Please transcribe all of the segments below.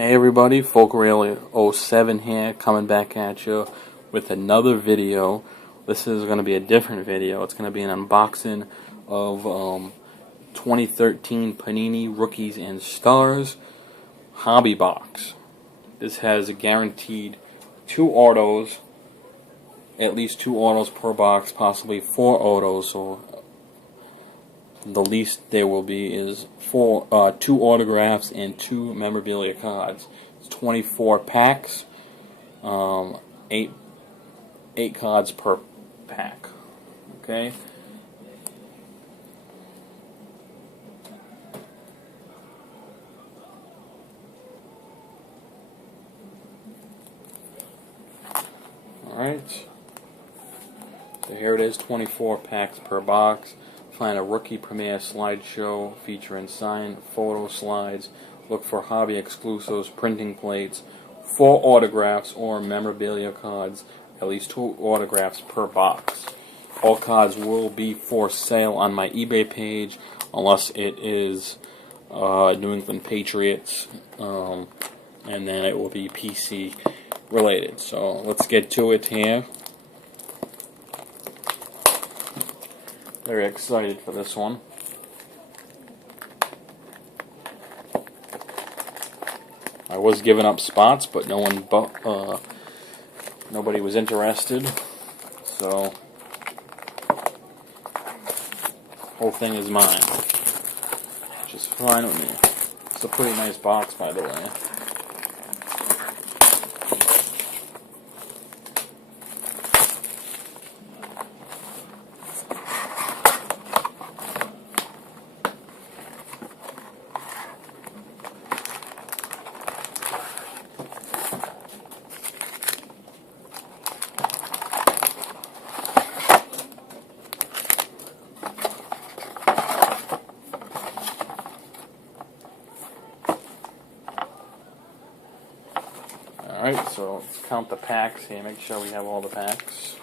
Hey everybody, Folkreal07 here, coming back at you with another video. This is going to be a different video. It's going to be an unboxing of 2013 Panini Rookies and Stars Hobby Box. This has a guaranteed 2 autos, at least 2 autos per box, possibly 4 autos, so the least there will be is 2 autographs and 2 memorabilia cards. It's 24 packs, 8 cards per pack. Okay. Alright. So here it is, 24 packs per box. Find a rookie premiere slideshow featuring signed photo slides. Look for hobby exclusives, printing plates, 4 autographs or memorabilia cards, at least 2 autographs per box. All cards will be for sale on my eBay page unless it is New England Patriots, and then it will be PC related. So let's get to it here. Very excited for this one. I was giving up spots, but nobody was interested. So whole thing is mine, which is fine with me. It's a pretty nice box, by the way. Alright, so let's count the packs here, make sure we have all the packs.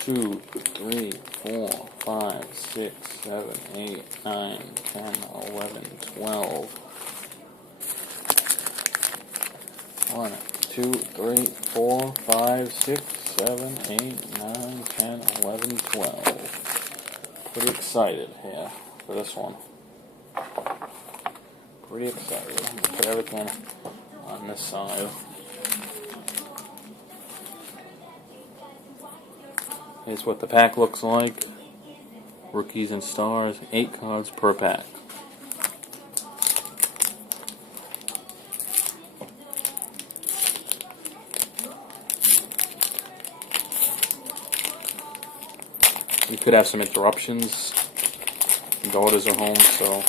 2, 3, 4, 5, 6, 7, 8, 9, 10, 11, 12. 1, 2, 3, 4, 5, 6, 7, 8, 9, 10, 11, 12. Pretty excited here for this one. Pretty excited. I'm going to put everything on this side. Here's what the pack looks like. Rookies and Stars, 8 cards per pack. You could have some interruptions. Daughters are home, so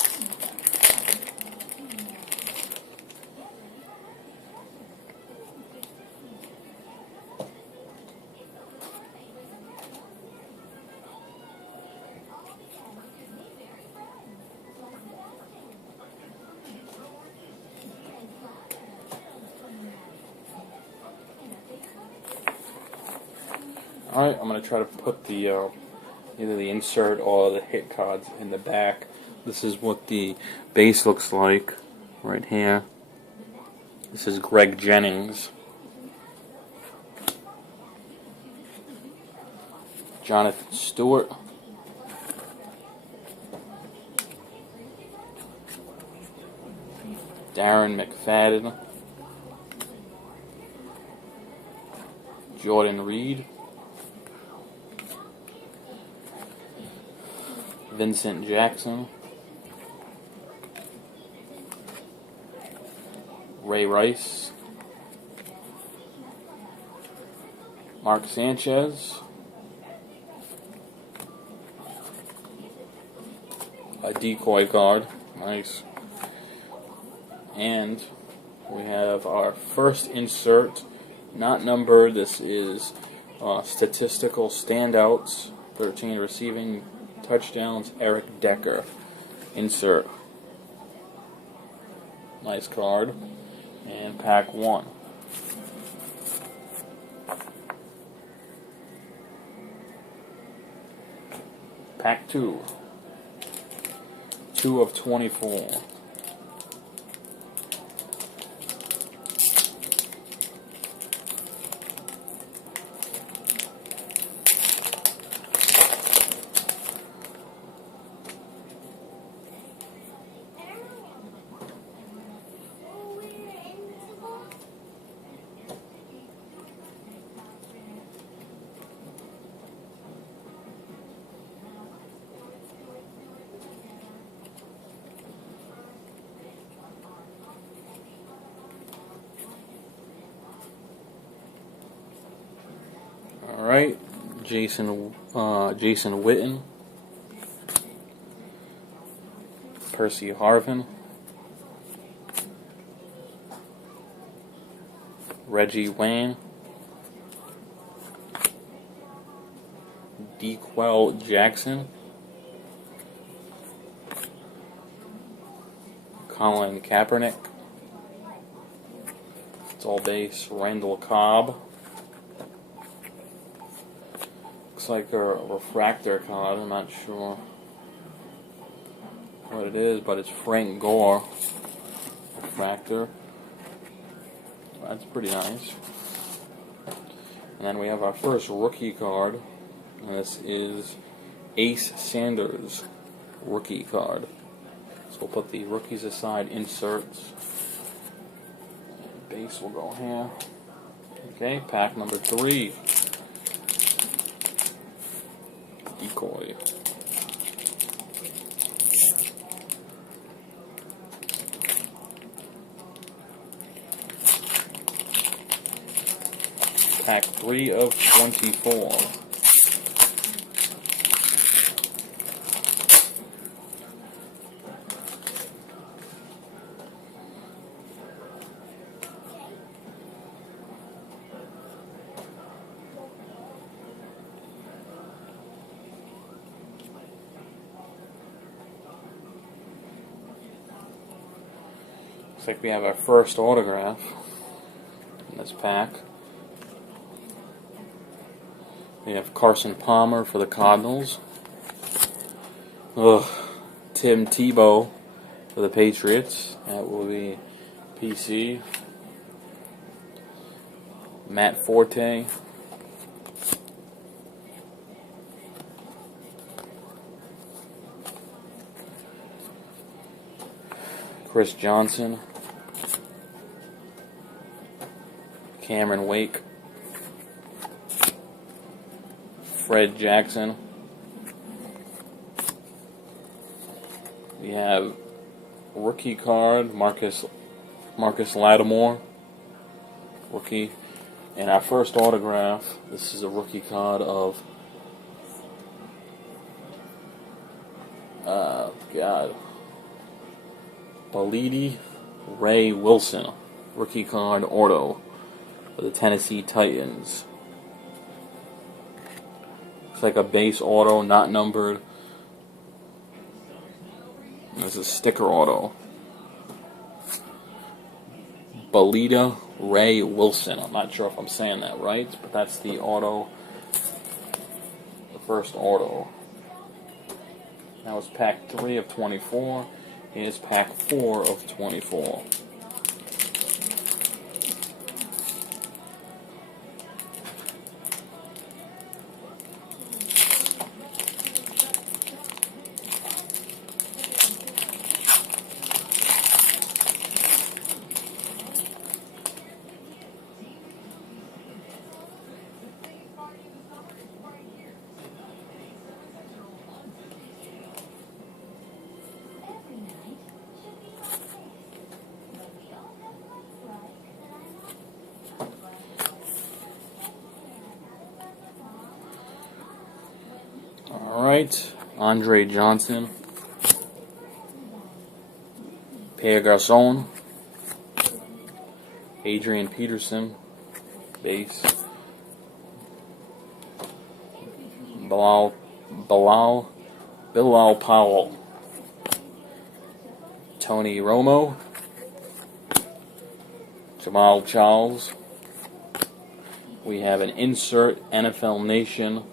alright, I'm going to try to put the either the insert or the hit cards in the back. This is what the base looks like right here. This is Greg Jennings. Jonathan Stewart. Darren McFadden. Jordan Reed. Vincent Jackson. Ray Rice. Mark Sanchez. A decoy card. Nice. And we have our first insert, not numbered. This is statistical standouts. 13 receiving touchdowns, Eric Decker. Insert. Nice card. And pack 1. Pack 2. 2 of 24. Alright, Jason Witten, Percy Harvin, Reggie Wayne, Dequell Jackson, Colin Kaepernick, it's all base, Randall Cobb. Looks like a refractor card, I'm not sure what it is, but it's Frank Gore refractor. That's pretty nice. And then we have our first rookie card, and this is Ace Sanders rookie card. So we'll put the rookies aside, inserts. Base will go here. Okay, pack number 3. Decoy. Pack 3 of 24. Looks like we have our first autograph in this pack. We have Carson Palmer for the Cardinals. Tim Tebow for the Patriots. That will be PC. Matt Forte. Chris Johnson. Cameron Wake. Fred Jackson. We have rookie card, Marcus Lattimore, rookie. And our first autograph, this is a rookie card of Balidi Ray Wilson, rookie card auto for the Tennessee Titans. It's like a base auto, not numbered. This is a sticker auto. Balida Ray Wilson. I'm not sure if I'm saying that right, but that's the auto. The first auto. That was pack 3 of 24. Here's pack 4 of 24. Alright, Andre Johnson, Pierre Garçon, Adrian Peterson, base, Bilal Powell, Tony Romo, Jamal Charles. We have an insert NFL Nation,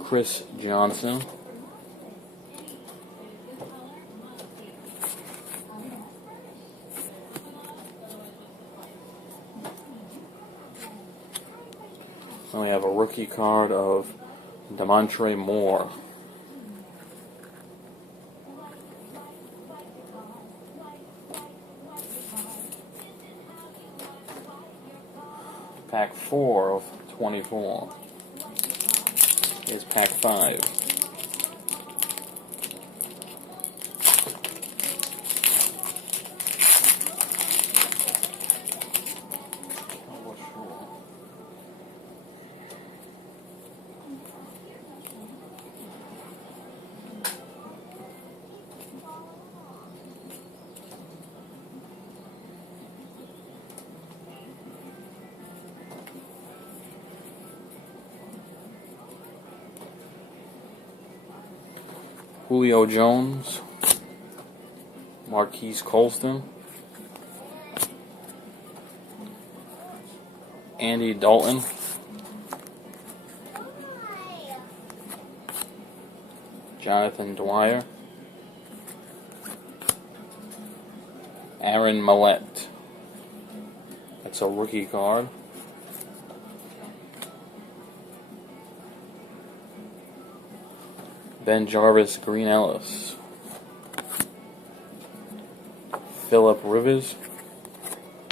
Chris Johnson. Then we have a rookie card of Demontre Moore. Pack 4 of 24. Here's pack 5. Julio Jones, Marquise Colston, Andy Dalton, Jonathan Dwyer, Aaron Millette. That's a rookie card. Ben Jarvis, Green Ellis, Phillip Rivers,